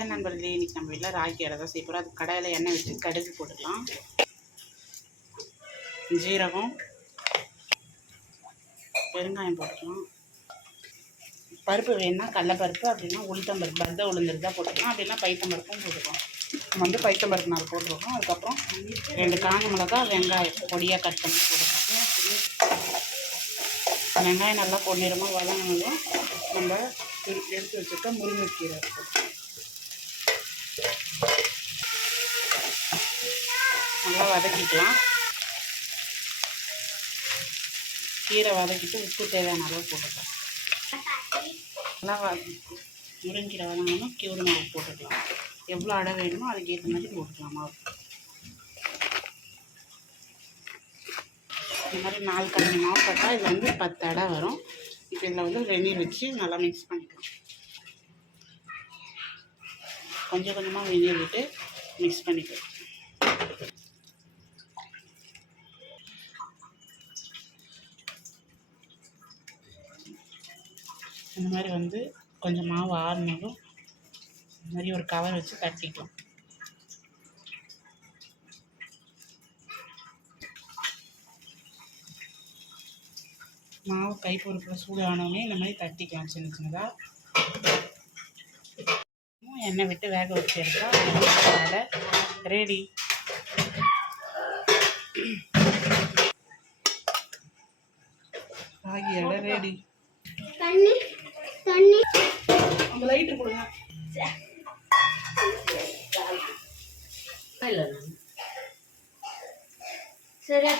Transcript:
Hi நண்பர்களே, இன்றைக்கி நம்ம வீட்டில் ராகி அடை தான் செய்ய போகிறோம். அது கடாயில் எண்ணெய் வச்சு கடுகு போட்டுக்கலாம், ஜீரகம், பெருங்காயம் போட்டுக்கலாம். பருப்பு வேணுன்னா கடலைப்பருப்பு, அப்படின்னா உளுத்தம்பருப்பு, பருத்த உளுந்துருந்தா போட்டுக்கலாம், அப்படின்னா பைத்தம்பருப்பும் போட்டுக்கலாம். நம்ம வந்து பைத்தம்பருப்பு நாள் போட்டுருக்கோம். அதுக்கப்புறம் 2 காஞ்ச மிளகா, வெங்காயம் பொடியாக கட் பண்ணி போட்டுக்கலாம். வெங்காயம் நல்லா பொன்னிறமாக வதங்கினதும் நம்ம எடுத்து வச்சுருக்க முருங்கைக்கீரை நல்லா வதக்கிக்கலாம். கீரை வதக்கிட்டு உப்பு தேவையான அளவு போட்டுக்கலாம். நல்லா முருங்கீரை வதங்கணும். கீரை மாவு போட்டுக்கலாம். எவ்வளோ அடை வேணுமோ அதுக்கேற்ற மாதிரி போட்டுக்கலாம் மாவு. இந்த மாதிரி 4 கரண்டி மாவு போட்டால் இது வந்து 10 அடை வரும். இப்போ இதில் வந்து வெந்நீர் வச்சு நல்லா மிக்ஸ் பண்ணிக்கலாம். கொஞ்சம் கொஞ்சமாக வெந்நீர் விட்டு மிக்ஸ் பண்ணிக்கலாம். இந்த மாதிரி வந்து கொஞ்சம் மாவு ஆறுனதும் இந்த மாதிரி ஒரு கவர் வச்சு தட்டிக்கலாம். மாவு கை பொறுப்பில் சூடு ஆனோடனே இந்த மாதிரி தட்டிக்கலாம் சின்ன சின்னதாக. எண்ணெய் விட்டு வேக வச்சு எடுத்தால் ரெடி. ராகி அடை ரெடி. அந்த லைட்டு கொடுங்க. சரியா